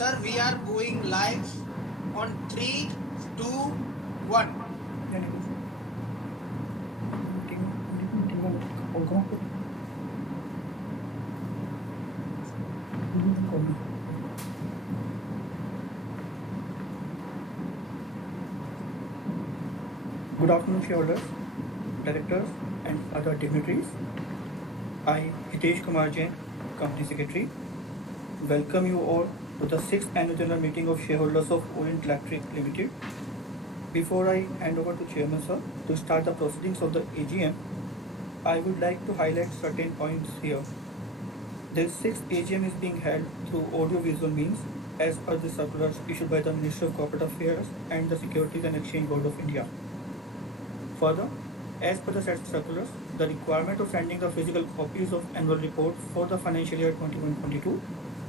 Sir, we are going live on 3, 2, 1. Good afternoon, shareholders, directors, and other dignitaries. I, Hitesh Kumar Jain, Company Secretary, welcome you all to the 6th Annual General Meeting of Shareholders of Orient Electric Limited. Before I hand over to Chairman Sir to start the proceedings of the AGM, I would like to highlight certain points here. This 6th AGM is being held through audio-visual means as per the circulars issued by the Ministry of Corporate Affairs and the Securities and Exchange Board of India. Further, as per the said circulars, the requirement of sending the physical copies of annual report for the financial year 21-22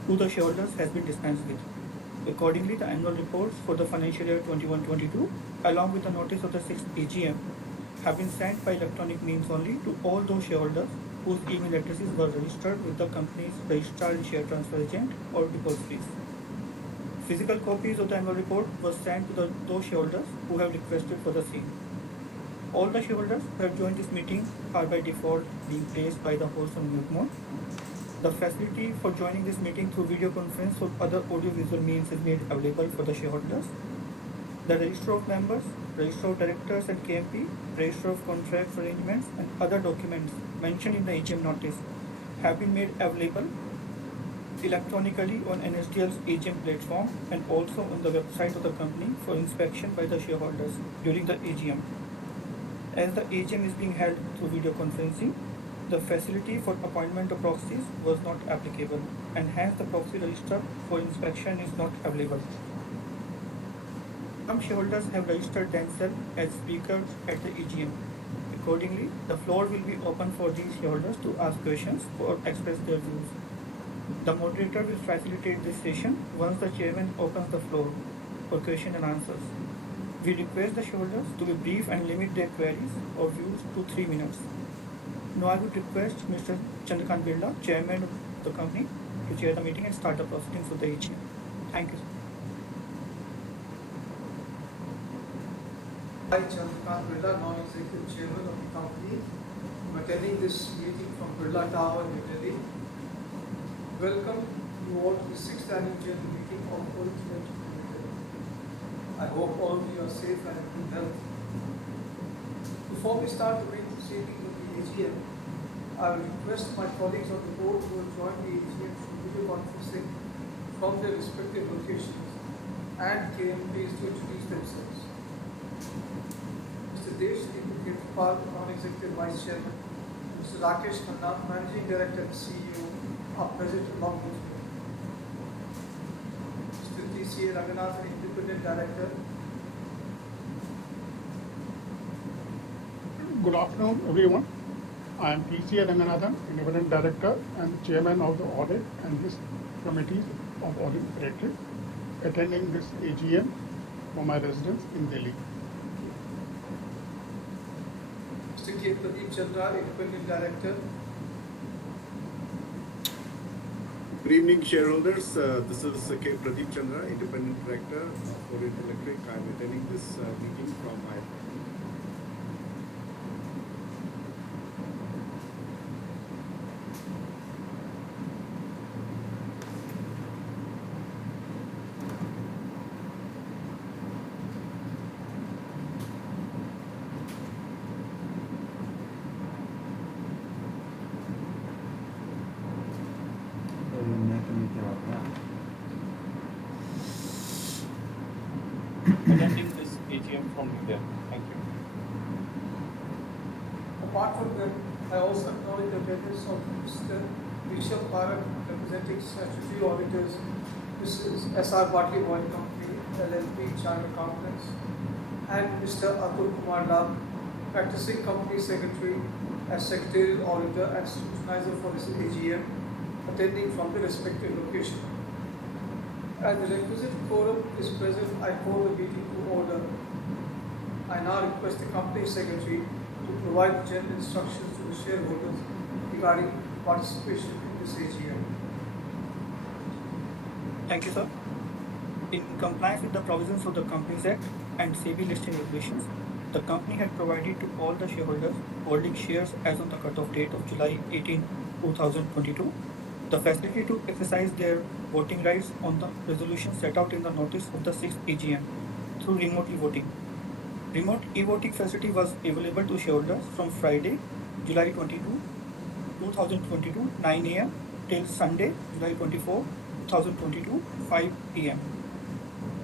to the shareholders has been dispensed with. Accordingly, the annual reports for the financial year 21-22, along with the notice of the 6th AGM, have been sent by electronic means only to all those shareholders whose email addresses were registered with the company's registrar and share transfer agent or depositories. Physical copies of the annual report were sent to those shareholders who have requested for the same. All the shareholders who have joined this meeting are by default being placed by the host on mute mode. The facility for joining this meeting through video conference or other audio-visual means is made available for the shareholders. The register of members, register of directors and KMP, register of contracts, arrangements, and other documents mentioned in the AGM notice have been made available electronically on NSDL's AGM platform and also on the website of the company for inspection by the shareholders during the AGM. As the AGM is being held through video conferencing, the facility for appointment of proxies was not applicable, and hence the proxy register for inspection is not available. Some shareholders have registered themselves as speakers at the AGM. Accordingly, the floor will be open for these shareholders to ask questions or express their views. The moderator will facilitate this session once the chairman opens the floor for question and answers. We request the shareholders to be brief and limit their queries or views to 3 minutes. Now I would request Mr. Chandrakant Birla, Chairman of the company, to chair the meeting and start the proceedings of the AGM. Thank you. I, Chandrakant Birla, Non-Executive Chairman of the company, am attending this meeting from Birla Tower, New Delhi. Welcome you all to the 6th Annual General Meeting of Orient Electric Limited. I hope all of you are safe and in good health. Before we start the main proceedings of the AGM, I will request my colleagues on the board who will join the AGM through video conferencing from their respective locations and KMPs to introduce themselves. Mr. Devshree Kirtipal, Non-Executive Vice Chairman, Mr. Rakesh Khanna, Managing Director and CEO, are present along with me. Mr. T.C.A. Ranganathan, Independent Director. Good afternoon, everyone. I am T.C.A. Ranganathan, Independent Director and Chairman of the Audit and Risk Committees of Orient Electric, attending this AGM from my residence in Delhi. Mr. K. Pradeep Chandra, Independent Director. Good evening, shareholders. This is K. Pradeep Chandra, Independent Director of Orient Electric. I am attending this meeting from my Attending this AGM from New Delhi. Thank you. Apart from them, I also acknowledge the presence of Mr. Rishabh Bharat, representing statutory auditors, Mrs. S.R. Bartley Boyd Company, LLP, Chartered Accountants, and Mr. Atul Kumar Lal, practicing company secretary as secretarial auditor and scrutinizer for this AGM, attending from the respective location. As the requisite quorum is present, I call the meeting to order. I now request the company secretary to provide general instructions to the shareholders regarding participation in this AGM. Thank you, sir. In compliance with the provisions of the Companies Act and SEBI listing regulations, the company had provided to all the shareholders holding shares as on the cutoff date of July 18, 2022, the facility to exercise their voting rights on the resolution set out in the notice of the 6th AGM through remote e-voting. Remote e-voting facility was available to shareholders from Friday, July 22, 2022, 9 a.m. till Sunday, July 24, 2022, 5 p.m.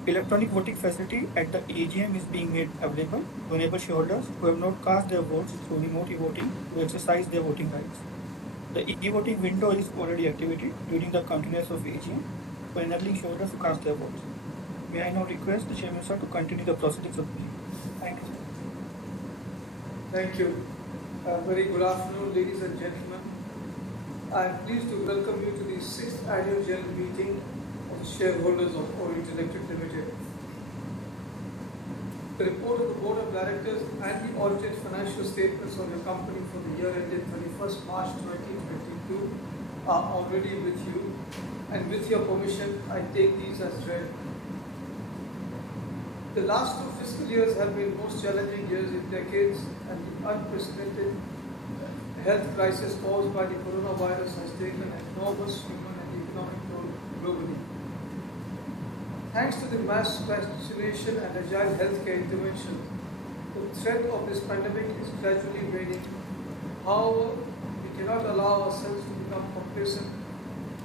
Electronic voting facility at the AGM is being made available to enable shareholders who have not cast their votes through remote e-voting to exercise their voting rights. The e-voting window is already activated during the continuance of AGM for enabling shareholders to cast their votes. May I now request the Chairman Sir to continue the proceedings of the meeting. Thank you, sir. Thank you. Very good afternoon, ladies and gentlemen. I am pleased to welcome you to the 6th Annual General Meeting of the shareholders of Orient Electric Limited. The report of the Board of Directors and the audited financial statements of your company for the year ended 31st March 2022 are already with you, and with your permission, I take these as read. The last 2 fiscal years have been most challenging years in decades, and the unprecedented health crisis caused by the coronavirus has taken an enormous human and economic toll globally. Thanks to the mass vaccination and agile healthcare interventions, the threat of this pandemic is gradually waning. However, we cannot allow ourselves to become complacent.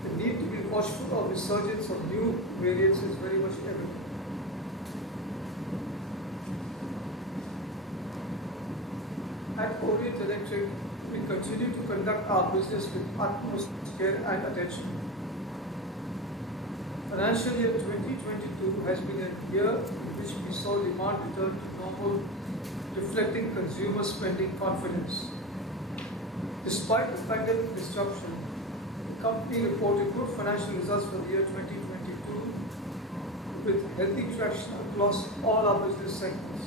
The need to be watchful of resurgence of new variants is very much evident. At Orient Electric, we continue to conduct our business with utmost care and attention. Financial year 2022 has been a year in which we saw demand return to normal, reflecting consumer spending confidence. Despite the pandemic disruption, the company reported good financial results for the year 2022 with healthy traction across all our business segments.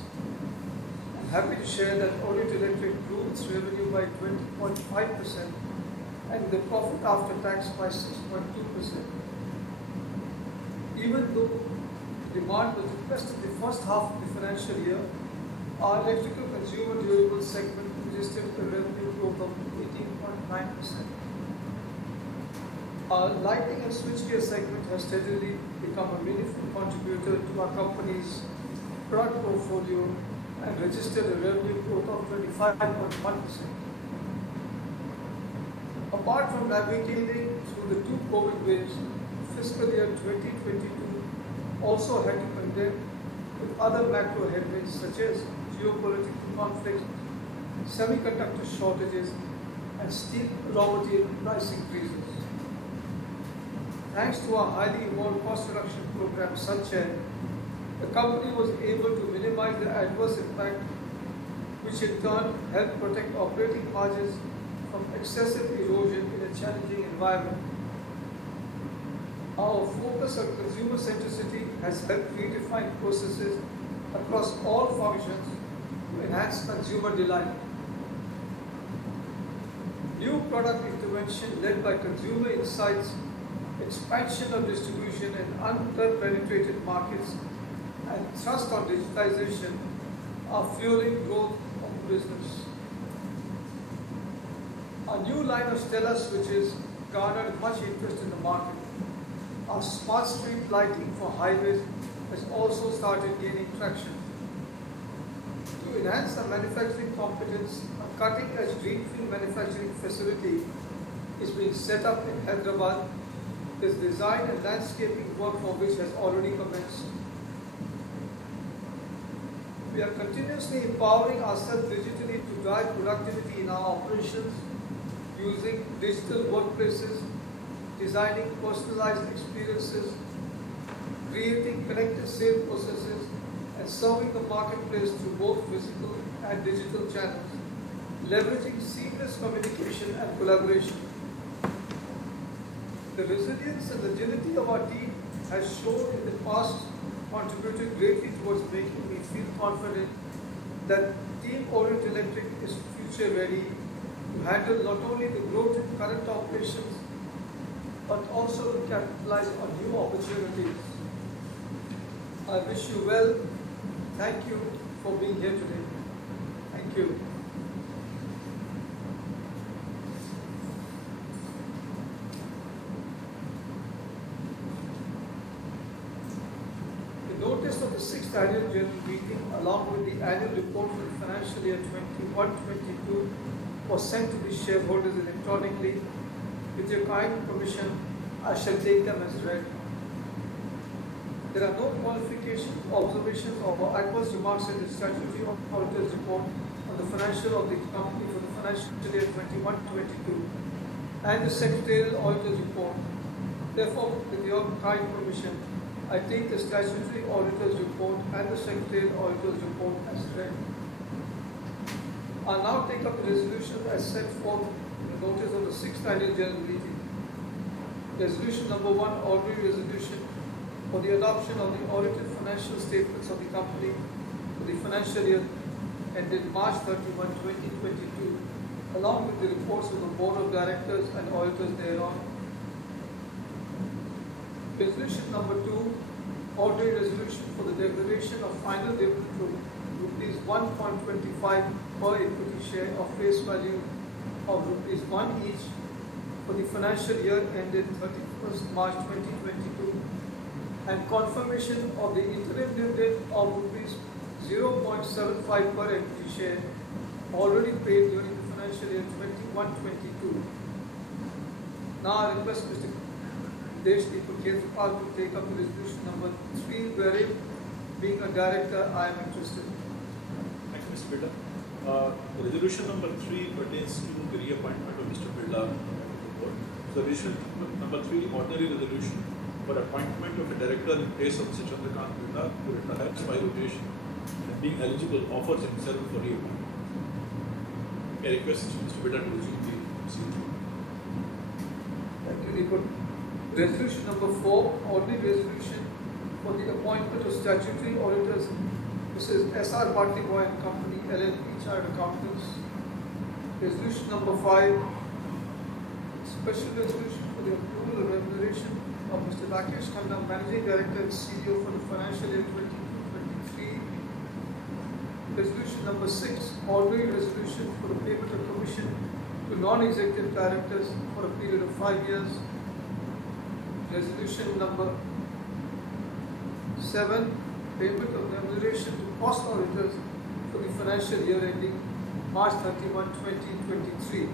I'm happy to share that Orient Electric grew its revenue by 20.5% and the profit after tax by 6.2%. Even though demand was depressed in the first half of the financial year, our electrical consumer durable segment registered a revenue growth of 18.9%. Our lighting and switchgear segment has steadily become a meaningful contributor to our company's product portfolio and registered a revenue growth of 25.1%. Apart from navigating through the 2 COVID waves, fiscal year 2022 also had to contend with other macro headwinds such as geopolitical conflicts, semiconductor shortages, and steep raw material price increases. Thanks to our highly involved cost reduction program, Sunshine, the company was able to minimize the adverse impact, which in turn helped protect operating margins from excessive erosion in a challenging environment. Our focus on consumer centricity has helped redefine processes across all functions to enhance consumer delight. New product intervention led by consumer insights, expansion of distribution in under-penetrated markets, and thrust on digitization are fueling growth of the business. Our new line of Stella switches garnered much interest in the market. Our smart street lighting for highways has also started gaining traction. To enhance our manufacturing competence, a cutting-edge greenfield manufacturing facility is being set up in Hyderabad. This design and landscaping work for which has already commenced. We are continuously empowering ourselves digitally to drive productivity in our operations using digital workplaces, designing personalized experiences, creating connected sales processes, and serving the marketplace through both physical and digital channels, leveraging seamless communication and collaboration. The resilience and agility of our team has shown in the past contributed greatly towards making me feel confident that Team Orient Electric is future ready to handle not only the growth in current operations but also to capitalize on new opportunities. I wish you well. Thank you for being here today. Thank you. The notice of the 6th Annual General Meeting along with the annual report for the financial year 21-22 was sent to the shareholders electronically. With your kind permission, I shall take them as read. There are no qualifications, observations, or adverse remarks in the statutory auditor's report on the financial of the company for the financial year 21-22 and the secretarial auditor's report. Therefore, with your kind permission, I take the statutory auditor's report and the secretarial auditor's report as read. I'll now take up the resolution as set forth in the notice of the 6th Annual General Meeting. Resolution number 1, ordinary resolution for the adoption of the audited financial statements of the company for the financial year ended March 31, 2022, along with the reports of the Board of Directors and auditors thereon. Resolution number 2, ordinary resolution for the declaration of final dividend to rupees 1.25 per equity share of face value of rupees 1 each for the financial year ended 31st March 2022, and confirmation of the interim dividend of rupees 0.75 per equity share already paid during the financial year 21-22. Now I request Mr. Deshdeep Kejriwal to take up the resolution number 3, wherein, being a director, I am interested. Thank you, Mr. Birla. Resolution number 3 pertains to the reappointment of Mr. Birla to the board. So, resolution number 3, ordinary resolution for appointment of a director in place of Mr. Chandrakant Birla, who retires by rotation and being eligible offers himself for reappointment. I request Mr. Birla to resume the procedure. Thank you, Deepak. Resolution number 4, ordinary resolution for the appointment of statutory auditors, Mrs. S.R. Bartley Boy and Company, LLP, Chartered Accountants. Resolution number 5, special resolution for the approval of remuneration of Mr. Rakesh Khanna, Managing Director and CEO for the financial year 22-23. Resolution number 6, ordinary resolution for the payment of commission to non-executive directors for a period of 5 years. Resolution number 7, payment of remuneration to cost auditors for the financial year ending March 31, 2023.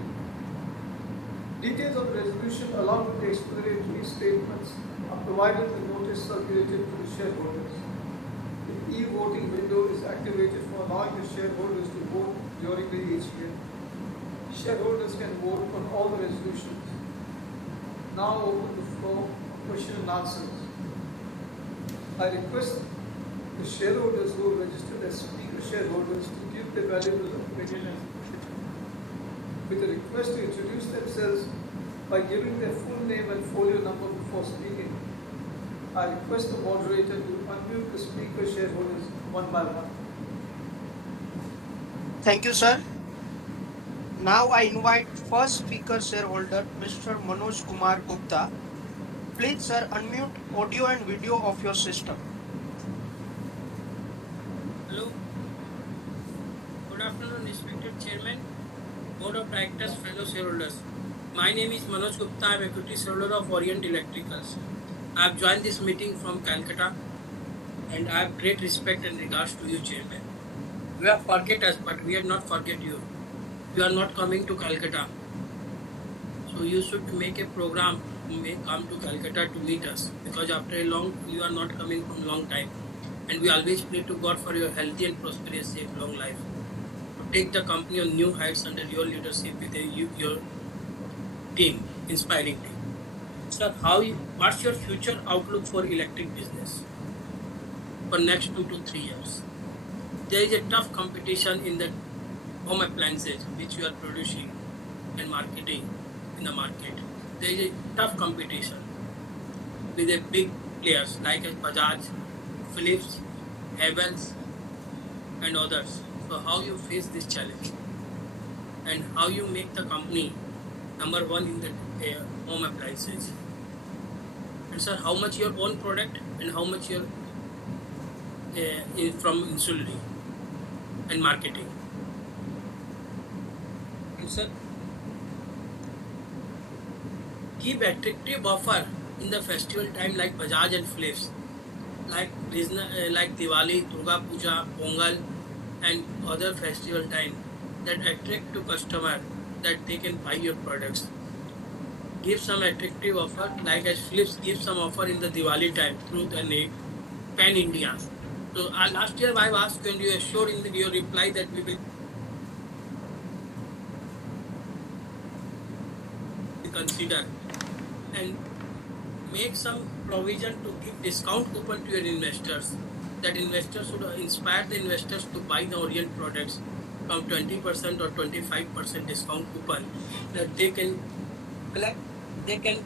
Details of the resolution along with the explanatory statements are provided in the notice circulated to the shareholders. The e-voting window is activated for allowing the shareholders to vote during the AGM. Shareholders can vote on all the resolutions. Now open the floor for question and answers. I request the shareholders who are registered as speaker shareholders to give their valuable opinion with a request to introduce themselves by giving their full name and folio number before speaking. I request the moderator to unmute the speaker shareholders one by one. Thank you, sir. Now I invite first speaker shareholder, Mr. Manoj Kumar Gupta. Please, sir, unmute audio and video of your system. Hello. Good afternoon, respected Chairman, Board of Directors, fellow shareholders. My name is Manoj Gupta. I am equity shareholder of Orient Electricals. I have joined this meeting from Calcutta and I have great respect and regards to you, Chairman. You have forget us, but we have not forget you. You are not coming to Calcutta. So you should make a program to come to Calcutta to meet us, because after a long, you are not coming from long time. And we always pray to God for your healthy and prosperous, safe, long life. To take the company on new heights under your leadership with your team, inspiring team. Sir, what's your future outlook for electric business for next 2 to 3 years? There is a tough competition in the home appliances which you are producing and marketing in the market. There is a tough competition with the big players like Bajaj, Philips, Havells, and others. So how you face this challenge and how you make the company number 1 in the home appliances? And sir, how much your own product and how much your from insularity and marketing. And sir, give attractive offer in the festival time like Bajaj and Philips, like like Diwali, Durga Puja, Pongal, and other festival time that attract to customer that they can buy your products. Give some attractive offer like as Philips give some offer in the Diwali time through the Pan India. So last year I asked you and you assured in your reply that we will consider and make some provision to give discount coupon to your investors. That investors should inspire the investors to buy the Orient products from 20% or 25% discount coupon that they can collect, they can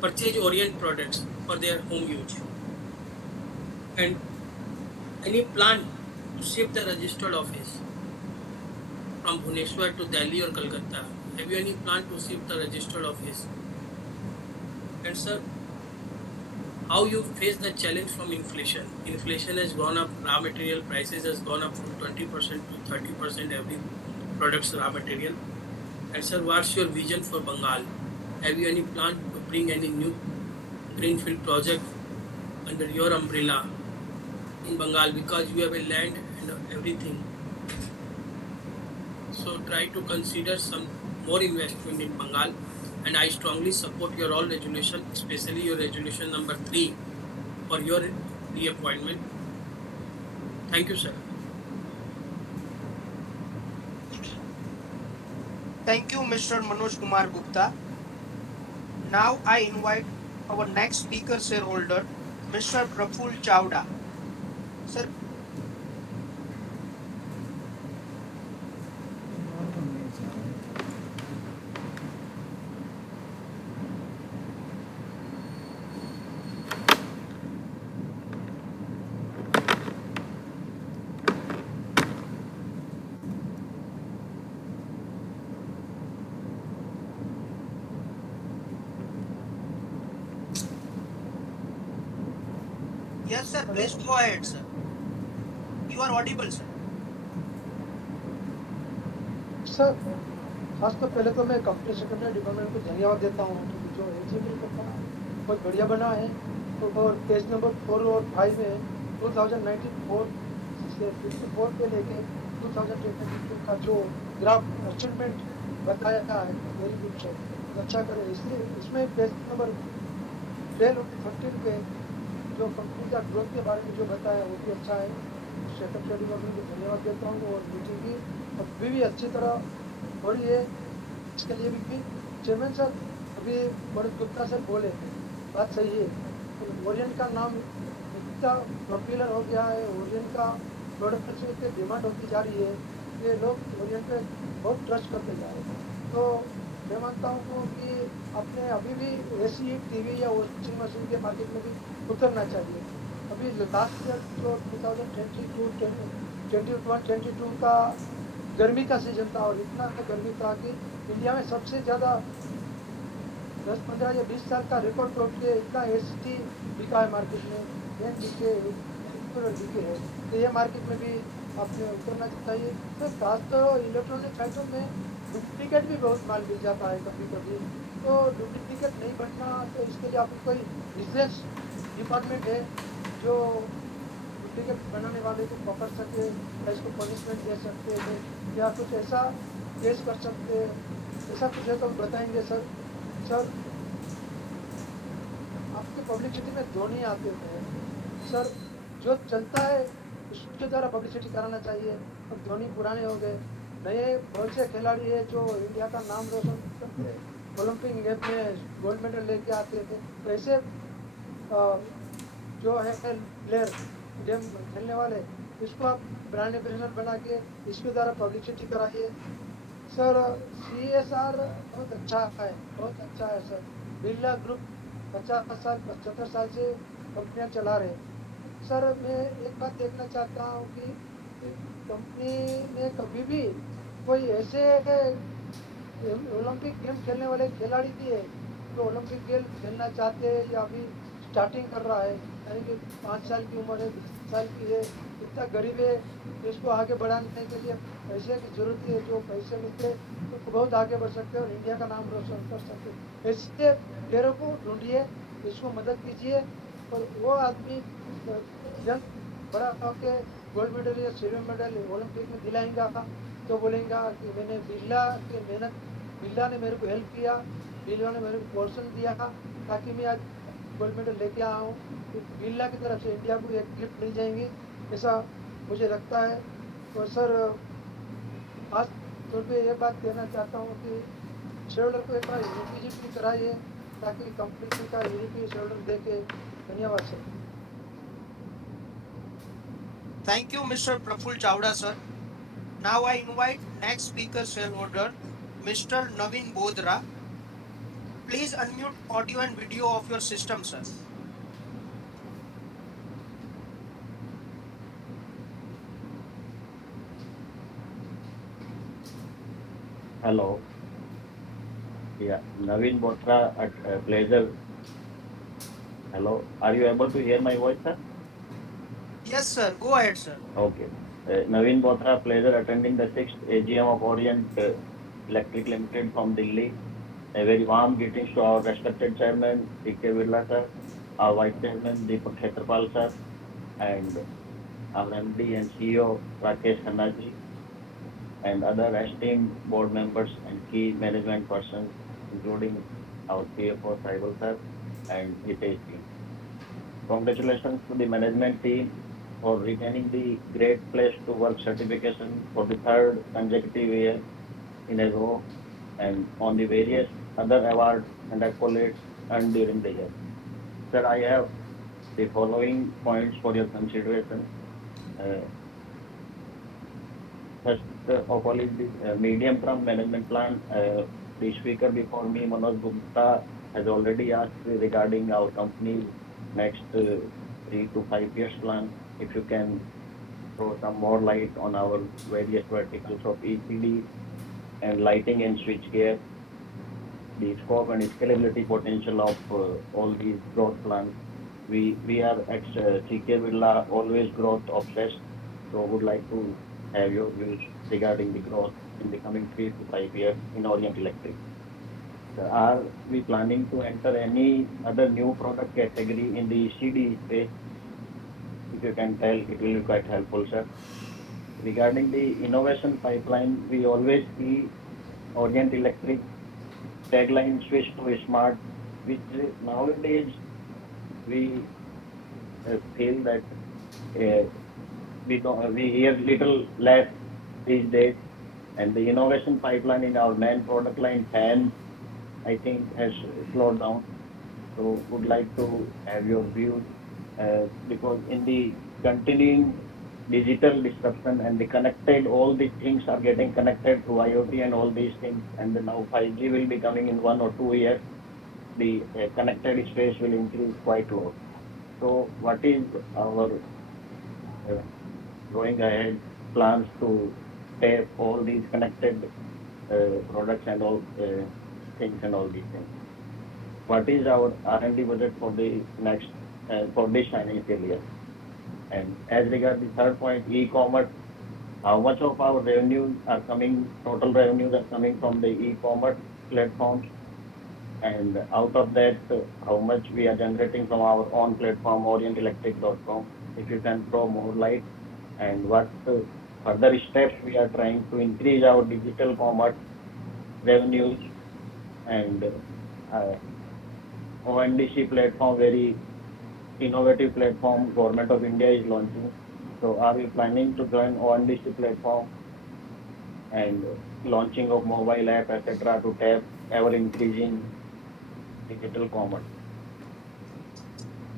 purchase Orient products for their home use. And any plan to shift the registered office from Bhubaneswar to Delhi or Kolkata? Have you any plan to shift the registered office? And sir, how you face the challenge from inflation? Inflation has gone up, raw material prices has gone up from 20% to 30% every product's raw material. And sir, what's your vision for Bengal? Have you any plan to bring any new greenfield project under your umbrella in Bengal because you have a land and everything? So try to consider some more investment in Bengal, and I strongly support your all resolution, especially your resolution number 3 for your reappointment. Thank you, sir. Thank you, Mr. Manoj Kumar Gupta. Now I invite our next speaker shareholder, Mr. Praful Chawda. Sir, yes, sir. Please go ahead, sir. You are audible, sir. Sir खास तो पहले तो मैं company secretary department को धन्यवाद देता हूँ क्योंकि जो एजीएम का बहुत बढ़िया बना है। और पेज नंबर 4 और 5 में 2094 से 54 पे लेके 2022 का जो ग्राफ अचीवमेंट बताया गया है वेरी गुड सर, अच्छा करें। इसलिए इसमें पेज नंबर 12 और 13 पे जो कंपनी का ग्रोथ के बारे में जो बताया वो भी अच्छा है। सेक्रेटरी डिपार्टमेंट को धन्यवाद देता हूँ और मीटिंग भी अभी भी अच्छी तरह हो रही है। इसके लिए भी चेयरमैन सर अभी मनोज गुप्ता सर बोले बात सही है। ओरियंट का नाम इतना पॉपुलर हो गया है, ओरियंट का प्रोडक्ट से इतनी डिमांड होती जा रही है कि लोग ओरियंट पे बहुत ट्रस्ट करते जा रहे हैं। तो मैं मानता हूँ कि अपने अभी भी एसी टीवी या वॉशिंग मशीन के मार्केट में भी उतरना चाहिए। अभी लास्ट ईयर जो 2022 का गर्मी का सीजन था और इतना गर्मी था कि इंडिया में सबसे ज़्यादा 10, 15 या 20 साल का रिकॉर्ड तोड़ के इतना एसी बिका है मार्केट में, फैन बिके है। तो ये मार्केट में भी आपने उतरना चाहिए। तो खास तो इलेक्ट्रॉनिक आइटम में डुप्लीकेट भी बहुत माल मिल जाता है कभी कभी। तो डुप्लीकेट नहीं बनना, तो इसके लिए आपको कोई बिजनेस डिपार्टमेंट है जो डुप्लीकेट बनाने वाले को पकड़ सके या इसको पनिशमेंट दे सकते हैं या कुछ ऐसा केस कर सकते हैं। ऐसा कुछ है तो बताएंगे सर। सर आपके पब्लिसिटी में धोनी आते हैं सर, जो चलता है उसके द्वारा पब्लिसिटी कराना चाहिए। अब धोनी पुराने हो गए, नए बहुत से खिलाड़ी है जो इंडिया का नाम रोशन करते हैं, ओलंपिक गेम में गोल्ड मेडल लेके आते थे। तो ऐसे जो है प्लेयर गेम खेलने वाले, इसको आप ब्रांड एम्बेसडर बना के इसके द्वारा पब्लिसिटी कराइए। सर CSR बहुत अच्छा है, बहुत अच्छा है सर। बिरला ग्रुप 50 साल 75 साल से कंपनियां चला रहे हैं। सर मैं एक बात देखना चाहता हूँ कि कंपनी ने कभी भी कोई ऐसे ओलंपिक गेम खेलने वाले खिलाड़ी भी है जो ओलंपिक गेम खेलना चाहते हैं या अभी स्टार्टिंग कर रहा है, यानी कि 5 साल की उम्र है, 10 साल की है, इतना गरीब है, इसको आगे बढ़ाने के लिए पैसे की जरूरत है। जो पैसे मिलते तो बहुत आगे बढ़ सकते हैं और इंडिया का नाम रोशन कर सकते हैं। ऐसे प्लेयरों को ढूंढिए, इसको मदद कीजिए और वो आदमी जल्द बड़ा होके गोल्ड मेडल या सिल्वर मेडल ओलंपिक में दिलाएंगा तो बोलेंगा कि मैंने बिरला ने मेरे को हेल्प किया, बिरला ने मेरे को प्रोत्साहन दिया ताकि मैं आज गोल्ड मेडल लेके आया हूँ। तो बिरला की तरफ से इंडिया को एक गिफ्ट मिल जाएंगी, ऐसा मुझे लगता है। तो सर खास तौर पे ये बात कहना चाहता हूँ कि शेयर होल्डर को एक बार यूनिटी भी कराइए ताकि कंपनी का यूनिटी शेयर होल्डर देखे। धन्यवाद sir. Thank you, Mr. Praful Chawda, sir. Now I invite next speaker shareholder, Mr. Naveen Bodra. Please unmute audio and video of your system, sir. Hello. Yeah, Naveen Botra at Pleasure. Hello. Are you able to hear my voice, sir? Yes, sir. Go ahead, sir. Okay. Naveen Botra, pleasure attending the 6th AGM of Orient Electric Limited from Delhi. A very warm greetings to our respected chairman, C.K. Birla, sir, our vice chairman, Deepak Khetrapal, sir, and our MD and CEO, Rakesh Khanna ji, and other esteemed board members and key management persons, including our CFO, Saibal sir, and Hitesh ji. Congratulations to the management team for retaining the Great Place to Work certification for the third consecutive year in a row and on the various other awards and accolades earned during the year. Sir, I have the following points for your consideration. Uh, First of all is the medium-term management plan. The speaker before me, Manoj Gupta, has already asked regarding our company's next 3 to 5 years plan. If you can throw some more light on our various verticals of ECD and lighting and switchgear, the scope and scalability potential of all these growth plans. We are at CK Birla always growth obsessed, so would like to have your views regarding the growth in the coming 3 to 5 years in Orient Electric. So are we planning to enter any other new product category in the ECD space? If you can tell, it will be quite helpful, sir. Regarding the innovation pipeline, we always see Orient Electric tagline switch to smart, which nowadays we feel that we hear little less these days, and the innovation pipeline in our main product line fans, I think, has slowed down. So, would like to have your views because in the continuing digital disruption and the connected, all these things are getting connected to IoT and all these things, and then now 5G will be coming in 1 or 2 years. The connected space will increase quite a lot. So, what is our uh, going ahead plans to tap all these connected products and all things and all these things? What is our R&D budget for the next for this financial year? And as regard the third point, e-commerce, how much of our revenues are coming, total revenues are coming from the e-commerce platforms, and out of that, how much we are generating from our own platform, orientelectric.com, if you can throw more light, and what further steps we are trying to increase our digital commerce revenues and ONDC platform, very innovative platform Government of India is launching. So are we planning to join ONDC platform and launching of mobile app, etc., to tap ever increasing digital commerce?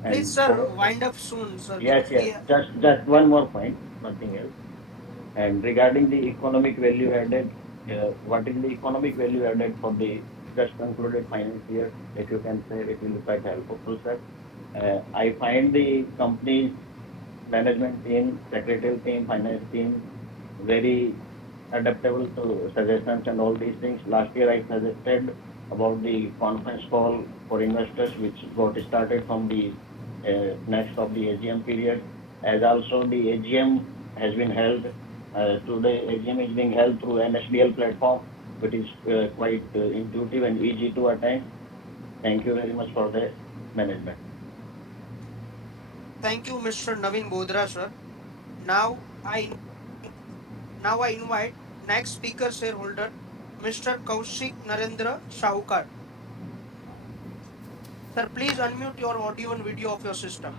Please, And sir, for wind up soon, sir, yes, because yes, we. just one more point, nothing else. And regarding the economic value added, what is the economic value added for the just concluded finance year? If you can say, it will be quite helpful, sir. I find the company's management team, secretarial team, finance team very adaptable to suggestions and all these things. Last year, I suggested about the conference call for investors, which got started from the next of the AGM period. As also the AGM has been held, today AGM is being held through MSDL platform, which is quite intuitive and easy to attend. Thank you very much for the management. Thank you, Mr. Navin Bodra, sir. Now I now I invite next speaker shareholder, Mr. Kaushik Narendra Shahukar. Sir, please unmute your audio and video of your system.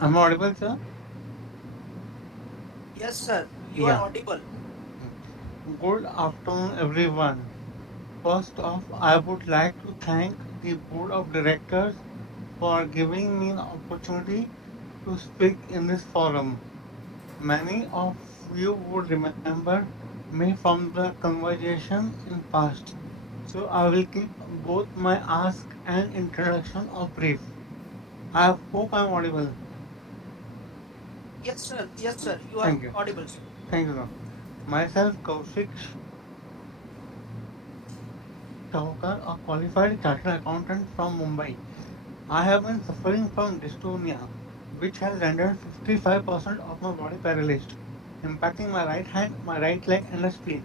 I'm audible, sir? Yes, sir, you are Yeah. audible. Good afternoon, everyone. First off, I would like to thank the board of directors for giving me an opportunity to speak in this forum. Many of you would remember me from the conversation in past, so I will keep both my ask and introduction of brief. I hope I'm audible. Yes, sir, you are Thank you. audible, sir. Thank you, sir. Myself, Kaushik Shahukar, a qualified chartered accountant from Mumbai. I have been suffering from dystonia, which has rendered 55% of my body paralyzed, impacting my right hand, my right leg, and the spleen.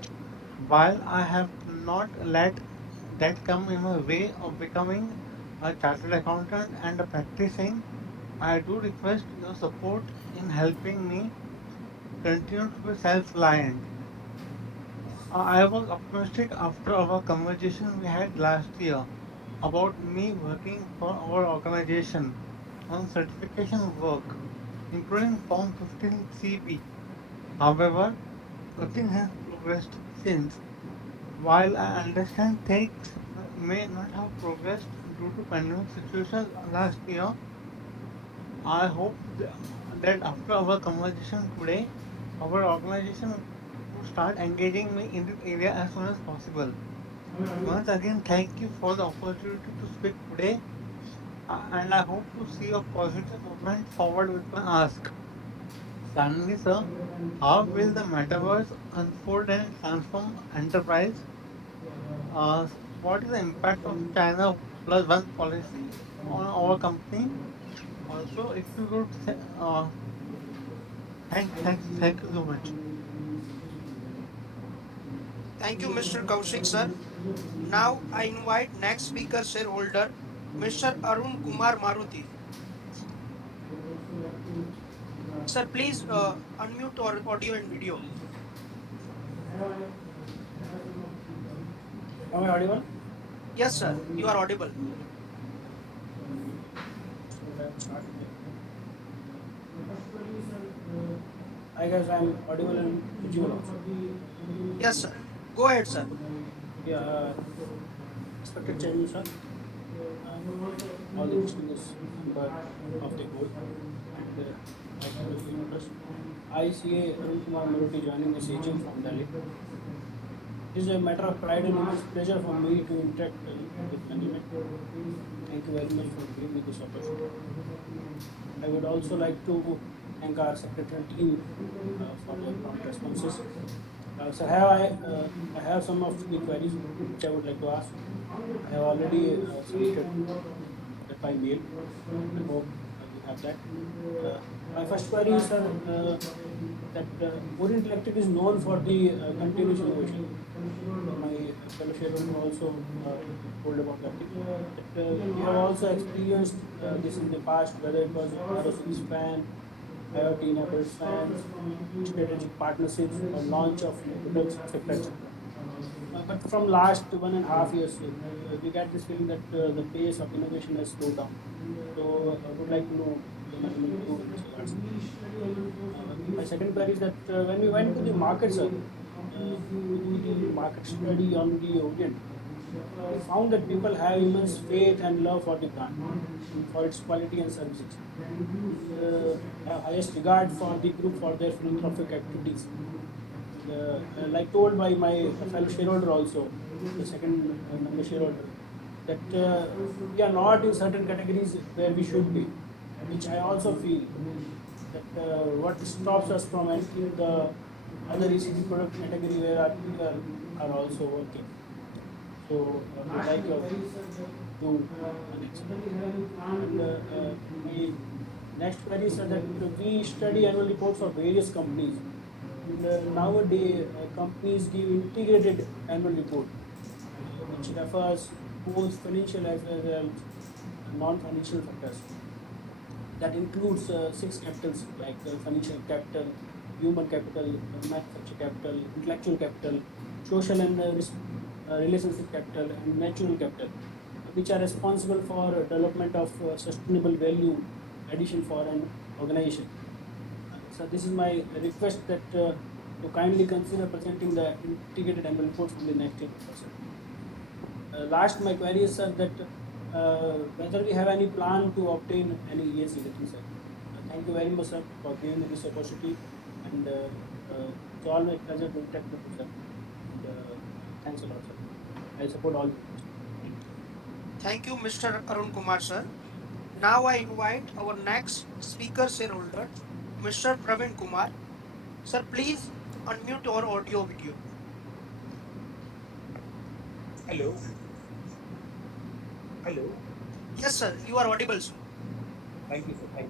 While I have not let that come in my way of becoming a chartered accountant and a practicing, I do request your support in helping me continue to be self-reliant. I was optimistic after our conversation we had last year about me working for our organization on certification work, including Form 15 CP. However, nothing has progressed since. While I understand things may not have progressed due to pandemic situation last year, I hope that after our conversation today, our organization would start engaging me in this area as soon as possible. Once again, thank you for the opportunity to speak today, and I hope to see a positive movement forward with my ask. Finally, sir, how will the metaverse unfold and transform enterprise? What is the impact of China plus one policy on our company? Also, if you could, thank you so much. Thank you, Mr. Kaushik, sir. Now I invite next speaker shareholder, Mr. Arun Kumar Maruti. Sir, please unmute your audio and video. Am I audible? Yes, sir, you are audible. I guess I'm audible and visual also. Yes, sir. Go ahead, sir. Yeah, respected Chairman sir, all the distinguished member of the board and my fellow shareholders. I see Arun Kumar Maruti joining this AGM from Delhi. It is a matter of pride and immense pleasure for me to interact with management. Thank you very much for giving me this opportunity. I would also like to thank our secretarial team for their prompt responses. So I have some of the queries which I would like to ask. I have already submitted that by mail. I hope you have that. My first query is, sir, that Orient Electric is known for the continuous innovation. My fellow shareholder also told about that. We have also experienced this in the past, whether it was aerospace fan, IoT-enabled fans, strategic partnerships, or launch of new products, etc., etc. But from last 1.5 years, we get this feeling that the pace of innovation has slowed down. So I would like to know the management view in this regards. My second query is that when we went to the market, sir, to do the market study on the Orient, we found that people have immense faith and love for the brand, for its quality and services, and have highest regard for the group for their philanthropic activities. And like told by my fellow shareholder also, the second number shareholder, that we are not in certain categories where we should be, which I also feel that what stops us from entering the other ECG product category where our peer are also working. So I would like your view. do next. And my next query is that we study annual reports of various companies. And nowadays, companies give integrated annual report, which refers both financial as well as non-financial factors. That includes six capitals like financial capital, human capital, manufacture capital, intellectual capital, social and relationship capital, and natural capital, which are responsible for development of sustainable value addition for an organization. So this is my request that to kindly consider presenting the integrated annual report from the next year person. Last, my query is, sir, that whether we have any plan to obtain any ESG rating, sir. Thank you very much, sir, for giving me this opportunity, and it's all my pleasure to interact with you, sir. And thanks a lot, sir. I support all your requests. Thank you. Thank you, Mr. Arun Kumar, sir. Now I invite our next speaker shareholder, Mr. Praveen Kumar. Sir, please unmute your audio video. Hello. Hello. Yes, sir, you are audible, sir. Thank you, sir. Thank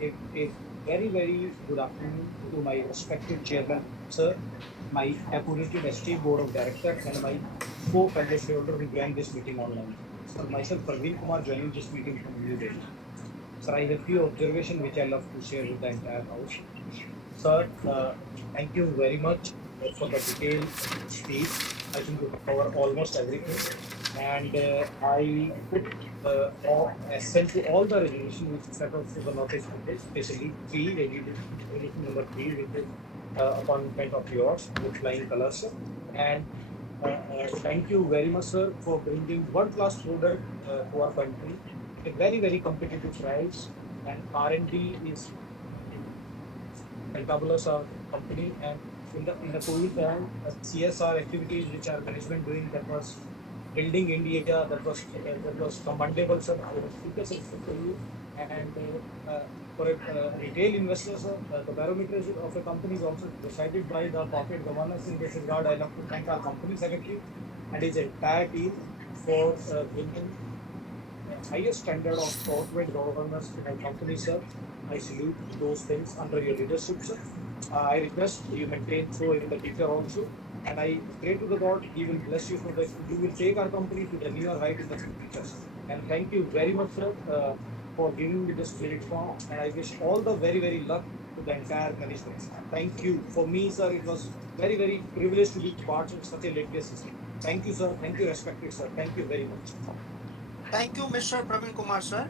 you. A very, very good afternoon to my respected chairman, sir, my appointed ST Board of Directors, and my co-fellow shareholder who joined this meeting online. Sir, myself, Praveen Kumar, joining this meeting from New Delhi. Sir, I have few observations which I love to share with the entire house. Sir, thank you very much for the detailed speech. I think you cover almost everything, and I put sent to all the resolution which set out to the notice of this, especially three, resolution number three, which is appointment of yours with flying colors, sir. And thank you very much, sir, for bringing world-class product to our country at a very, very competitive price, and R&D is fabulous our company. And in the COVID time, CSR activities which our management doing, that was building India, that was commendable, sir. I was super for you. And for retail investors, the barometer of a company is also decided by the corporate governance. In this regard, I love to thank our company secretary and his entire team for bringing highest standard of corporate governance in our company, sir. I salute those things under your leadership, sir. I request you maintain so in the future also. And I pray to the God, He will bless you for the, you will take our company to the newer height in the future, sir. And thank you very much, sir, for giving me this platform. And I wish all the very, very luck to the entire management. Thank you. For me, sir, it was very, very privileged to be part of such a legacy. Thank you, sir. Thank you, respected sir. Thank you very much. Thank you, Mr. Praveen Kumar, sir.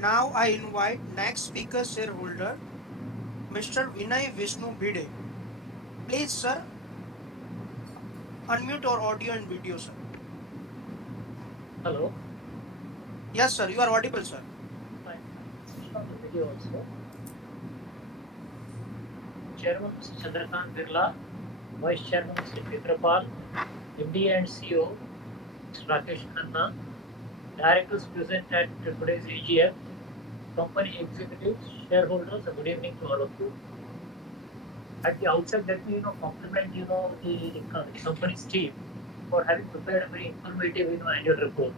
Now I invite next speaker shareholder, Mr. Vinay Vishnu Bhide. Please, sir, unmute your audio and video, sir. Hello. Yes, sir, you are audible, sir. I switched on the video also. Chairman Mr. Chandrakant Birla, Vice Chairman Mr. Petrapal, MD and CEO Mr. Rakesh Khanna, Directors present at today's AGM, company executives, shareholders, a good evening to all of you. At the outset, let me compliment the company's team for having prepared a very informative annual report.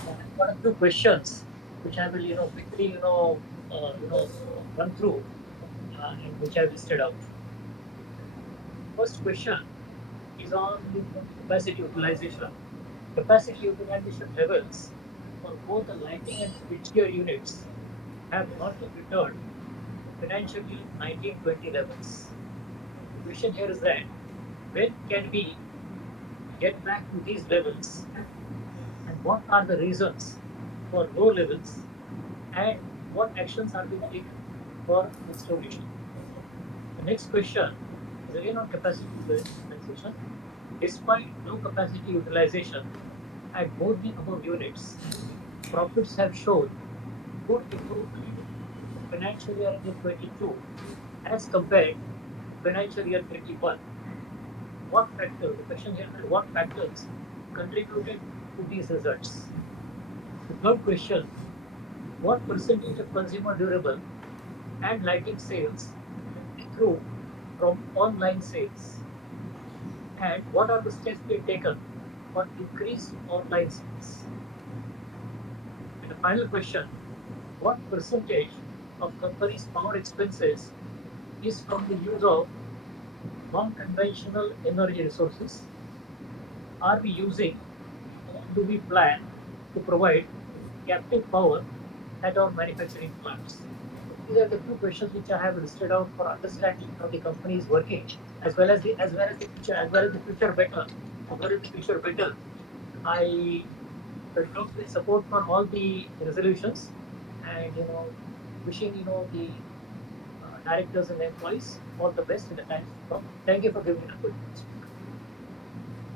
I've got a few questions which I will quickly run through and which I've listed out. First question is on the capacity utilization. Capacity utilization levels for both the lighting and switchgear units have not yet returned to financial year 1920 levels. The question here is that when can we get back to these levels, and what are the reasons for low levels, and what actions are being taken for restoration? The next question is again on capacity utilization. Despite low capacity utilization at both the above units, profits have shown good improvement in financial year 22 as compared to financial year 21. What factors, the question here is what factors contributed to these results? The third question, what percentage of consumer durable and lighting sales grew from online sales? And what are the steps being taken or increased online sales? And the final question, what percentage of companies' power expenses is from the use of non-conventional energy resources? Are we using or do we plan to provide captive power at our manufacturing plants? These are the two questions which I have listed out for understanding how the company is working, as well as the future better. Over the future better. I look with support for all the resolutions, and wishing the directors and employees all the best in the times to come. Thank you for giving me the opportunity to speak.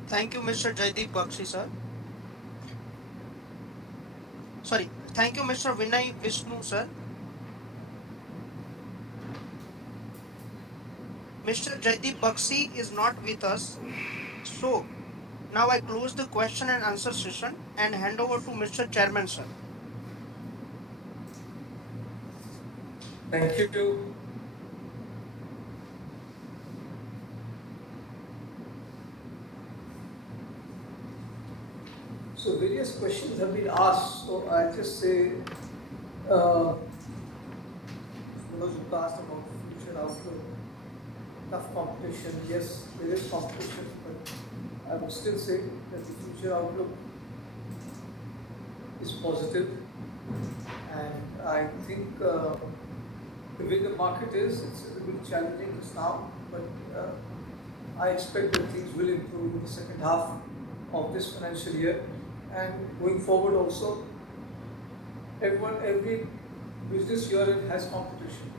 Thank you, Mr. Jaideep Bakshi, sir. Sorry. Thank you, Mr. Vinay Vishnu, sir. Mr. Jaideep Bakshi is not with us. So now I close the question and answer session and hand over to Mr. Chairman, sir. Thank you. So various questions have been asked. So I just say, those who asked about future outlook, tough competition. Yes, there is competition, but I would still say that the future outlook is positive, and I think the way the market is, it's a little bit challenging just now, but I expect that things will improve in the second half of this financial year, and going forward also. Every business year it has competition,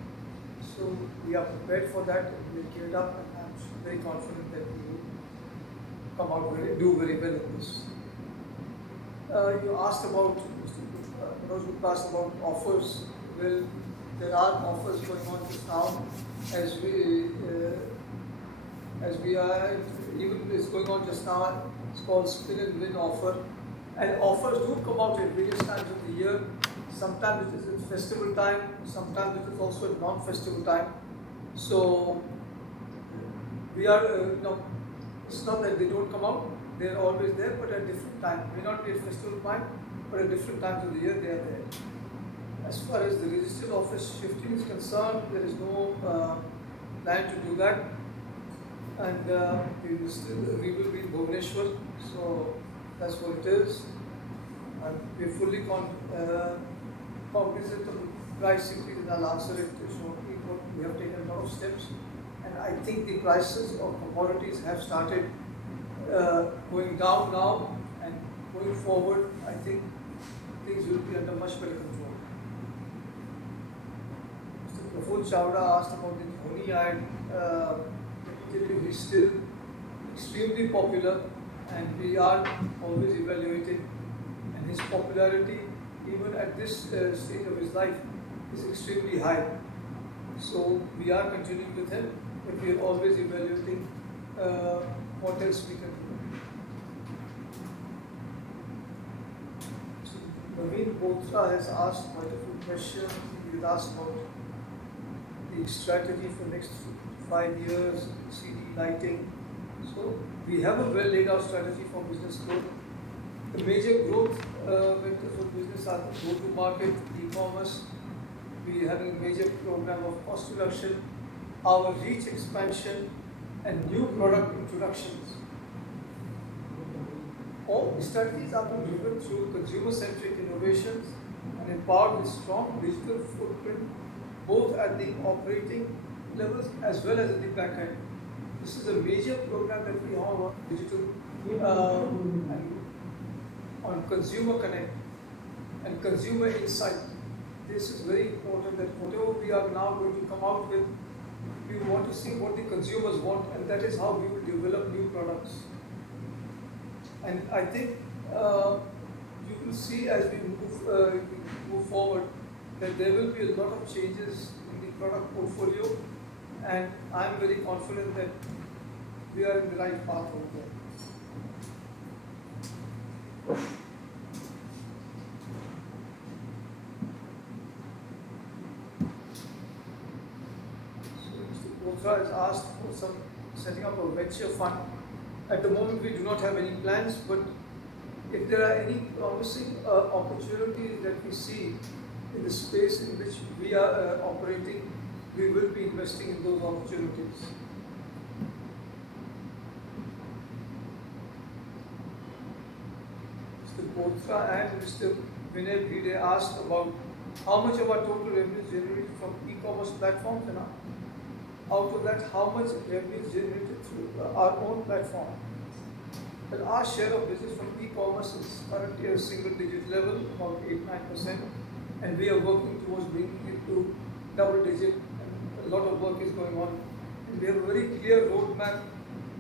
so we are prepared for that. We are geared up, and I'm very confident that we will come out do very well in this. You asked about, those who asked about offers. Well, there are offers going on just now, as we are, even it's going on just now. It's called spin and win offer, and offers do come out at various times of the year. Sometimes it is at festival time, sometimes it is also at non-festival time. So we are, it's not that they don't come out, they are always there, but at different times. May not be at festival time, but at different times of the year they are there. As far as the registered office shifting is concerned, there is no plan to do that, and we will be in Bhubaneswar, so that's what it is. And we're fully cognizant of the price increase, and I'll answer it shortly. But we have taken a lot of steps, and I think the prices of commodities have started going down now, and going forward, I think things will be under much better control. Mr. Praful Chawda asked about the Dhoni ad. He's still extremely popular, and we are always evaluating. And his popularity, even at this stage of his life, is extremely high. So we are continuing with him, but we are always evaluating what else we can do. So Naveen Bothra has asked quite a few questions. He has asked about the strategy for next 5 years, CD lighting. So we have a well laid out strategy for business growth. The major growth vectors for business are go-to-market, e-commerce. We are having a major program of cost reduction, our reach expansion, and new product introductions. All the strategies are being driven through consumer-centric innovations and empowered with strong digital footprint, both at the operating levels as well as at the back end. This is a major program that we have on digital and on consumer connect and consumer insight. This is very important that whatever we are now going to come out with, we want to see what the consumers want, and that is how we will develop new products. And I think you will see as we move forward that there will be a lot of changes in the product portfolio, and I am very confident that we are in the right path over there. So Mr. Bothra has asked for some setting up a venture fund. At the moment, we do not have any plans, but if there are any promising opportunities that we see in the space in which we are operating, we will be investing in those opportunities. Mr. Bothra and Mr. Vinay Bhide asked about how much of our total revenue is generated from e-commerce platforms, and out of that, how much revenue is generated through our own platform. But our share of business from e-commerce is currently at a single-digit level, about 8-9%, and we are working towards bringing it to double-digit. And a lot of work is going on, and we have a very clear roadmap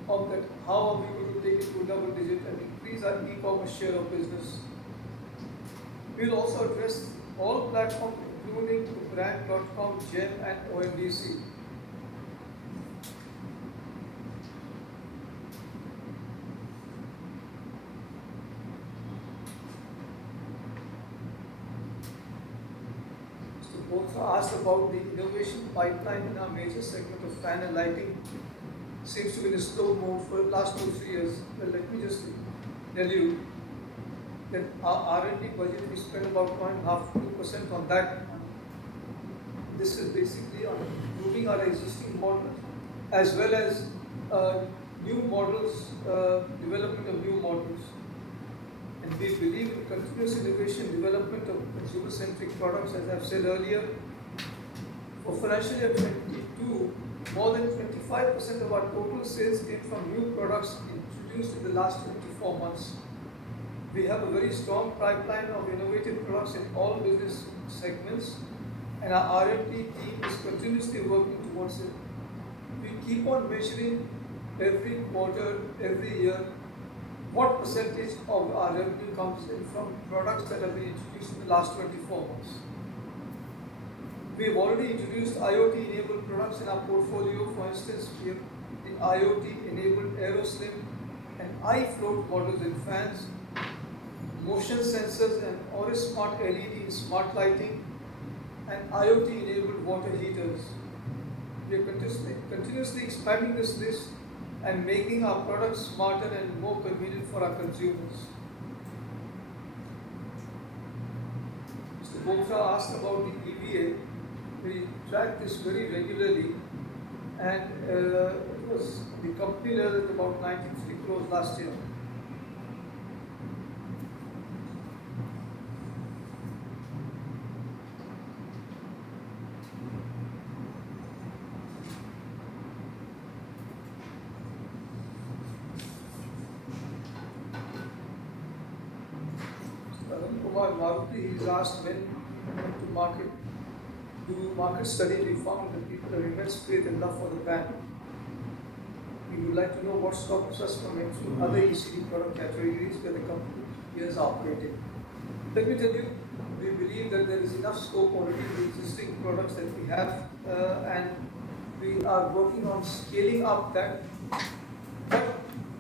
of that. How are we going to take it to double-digit and increase our e-commerce share of business? We will also address all platforms, including the brand.com, GEM, and ONDC. Also asked about the innovation pipeline in our major segment of fan and lighting. Seems to be in a slow mode for the last 2-3 years. Well, let me just tell you that our R&D budget, we spend about 1.5-2% on that. This is basically on improving our existing models as well as new models, development of new models. And we believe in continuous innovation, development of consumer-centric products, as I've said earlier. For financial year 22, more than 25% of our total sales came from new products introduced in the last 24 months. We have a very strong pipeline of innovative products in all business segments, and our R&D team is continuously working towards it. We keep on measuring every quarter, every year, what percentage of our revenue comes in from products that have been introduced in the last 24 months. We have already introduced IoT-enabled products in our portfolio. For instance, we have the IoT-enabled AeroSlim and iFloat models in fans, motion sensors and Oris Smart LED in smart lighting, and IoT-enabled water heaters. We are continuously expanding this list and making our products smarter and more convenient for our consumers. Mr. Bothra asked about the EVA. We track this very regularly, and it was the company level at about 93 crores last year. Maruti is asked when to market. Do market study, we found that people have immense faith and love for the brand. We would like to know what stops us from entering other ECD product categories where the company is operating. Let me tell you, we believe that there is enough scope already in the existing products that we have, and we are working on scaling up that. But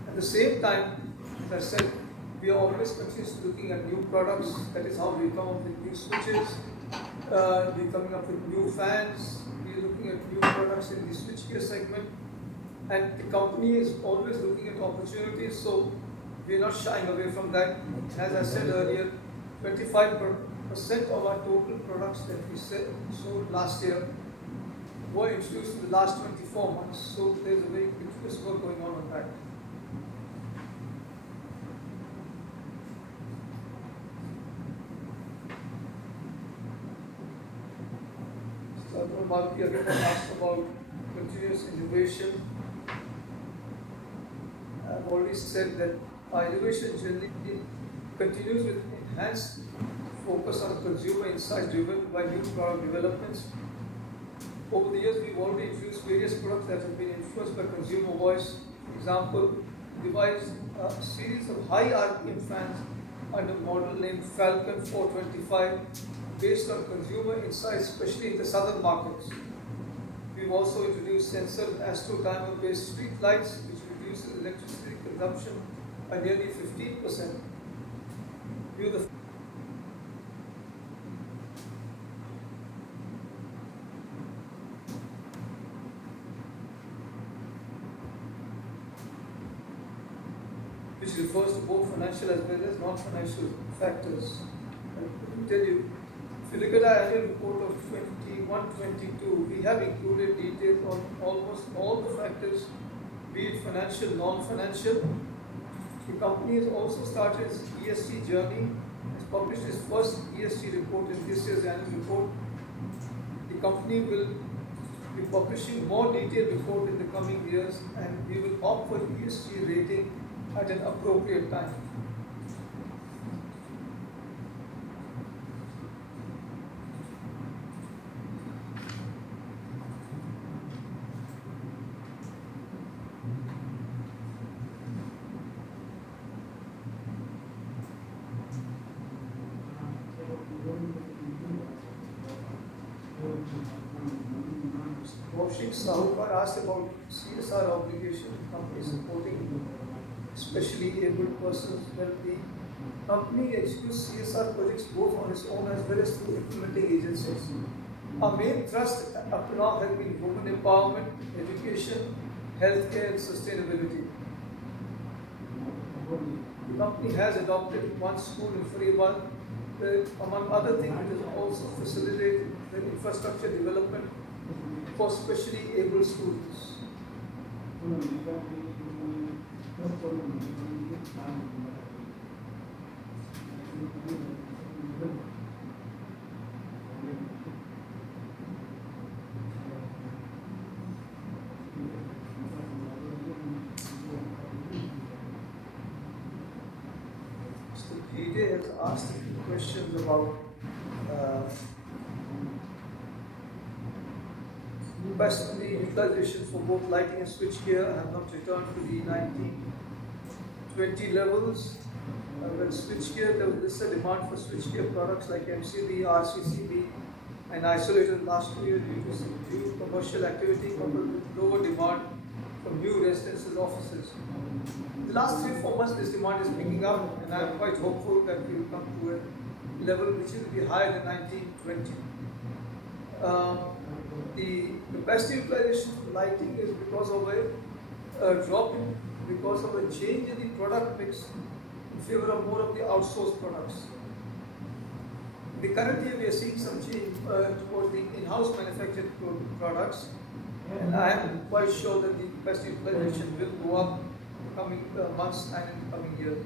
at the same time, as I said, we are always continuously looking at new products. That is how we come up with new switches. We're coming up with new fans. We're looking at new products in the switchgear segment. And the company is always looking at opportunities, so we're not shying away from that. As I said earlier, 25% of our total products that we sold last year were introduced in the last 24 months. So there's a very continuous work going on that. Maruti again asked about continuous innovation. I've already said that our innovation journey continues with enhanced focus on consumer insights driven by new product developments. Over the years, we've already introduced various products that have been influenced by consumer voice. For example, devised a series of high RPM fans under model named Falcon 425 based on consumer insights, especially in the southern markets. We've also introduced sensor astro timer based street lights, which reduces electricity consumption by nearly 15%. which refers to both financial as well as non-financial factors. Let me tell you, if you look at our annual report of 21-22, we have included details on almost all the factors, be it financial, non-financial. The company has also started its ESG journey, has published its first ESG report in this year's annual report. The company will be publishing more detailed report in the coming years, and we will opt for ESG rating at an appropriate time. Kaushik Sahukar asked about CSR obligation company supporting especially abled persons. Well, the company executes CSR projects both on its own as well as through implementing agencies. Our main thrust up to now has been women empowerment, education, healthcare, and sustainability. The company has adopted one school in Faridabad, among other things, it has also facilitated the infrastructure development for specially able students. Mr. Gide has asked a few questions about capacity utilization for both lighting and switchgear have not returned to the 1920 levels. When switchgear, there was a demand for switchgear products like MCB, RCCB, and isolated last 2 years due to subdued commercial activity coupled with lower demand from new residences, offices. The last 3-4 months, this demand is picking up, and I am quite hopeful that we will come to a level which will be higher than 1920. The capacity utilization for lighting is because of a drop in, because of a change in the product mix in favor of more of the outsourced products. In the current year, we are seeing some change towards the in-house manufactured products, and I am quite sure that the capacity utilization will go up in the coming months and in the coming years.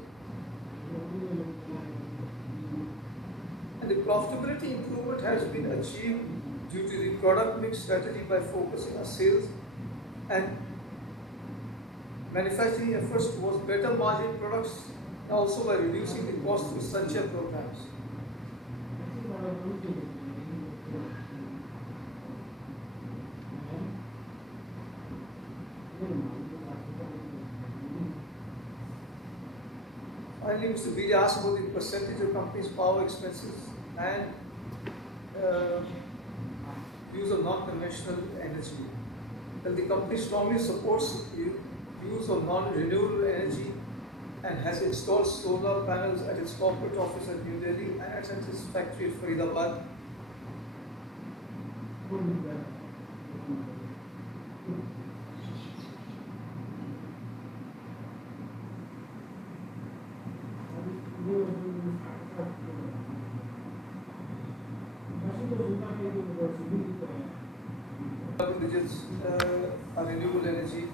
And the profitability improvement has been achieved due to the product mix strategy by focusing on sales and manufacturing efforts towards better margin products, and also by reducing the cost through Sanchya programs. Finally, Mr. Bide asked about the percentage of company's power expenses and use of non-conventional energy. Well, the company strongly supports use of non-renewable energy and has installed solar panels at its corporate office at New Delhi and at its factory at Faridabad. Double digits are renewable energy.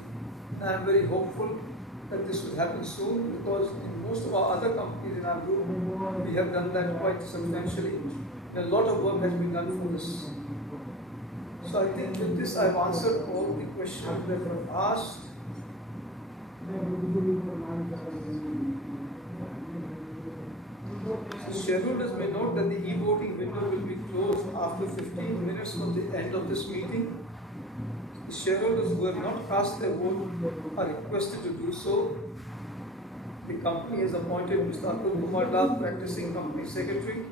And I'm very hopeful that this will happen soon, because in most of our other companies in our group, we have done that quite substantially. And a lot of work has been done for this. So I think with this I've answered all the questions that were asked. So shareholders may note that the e-voting window will be closed after 15 minutes from the end of this meeting. The shareholders who have not cast their vote are requested to do so. The company has appointed Mr. Atul Kumar Lal, practicing company secretary,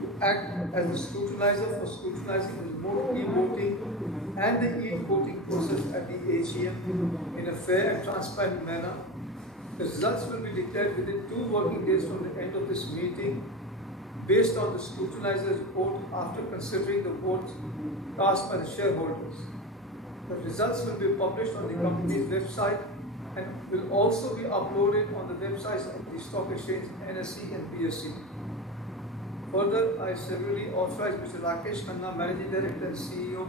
to act as the scrutinizer for scrutinizing the both e-voting and the e-voting process at the AGM in a fair and transparent manner. The results will be declared within 2 working days from the end of this meeting, based on the scrutinizer's report after considering the votes cast by the shareholders. The results will be published on the company's website and will also be uploaded on the websites of the stock exchange, NSE and BSE. Further, I severally authorize Mr. Rakesh Khanna, Managing Director and CEO,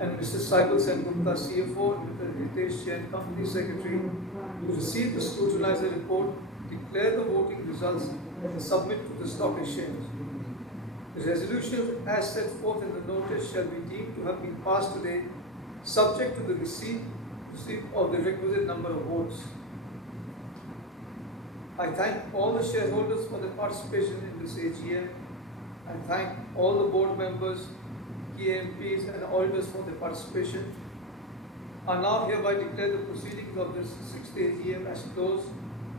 and Mr. Saibal Sen Gupta, CFO, and Mr. Hitesh Jain, Company Secretary, to receive the scrutinizer report, declare the voting results, and submit to the stock exchange. The resolutions as set forth in the notice shall be deemed to have been passed today, subject to the receipt of the requisite number of votes. I thank all the shareholders for their participation in this AGM. I thank all the board members, KMPs and auditors for their participation. I now hereby declare the proceedings of this 6th AGM as closed,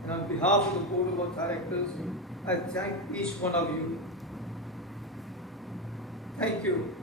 and on behalf of the Board of Directors, I thank each one of you. Thank you.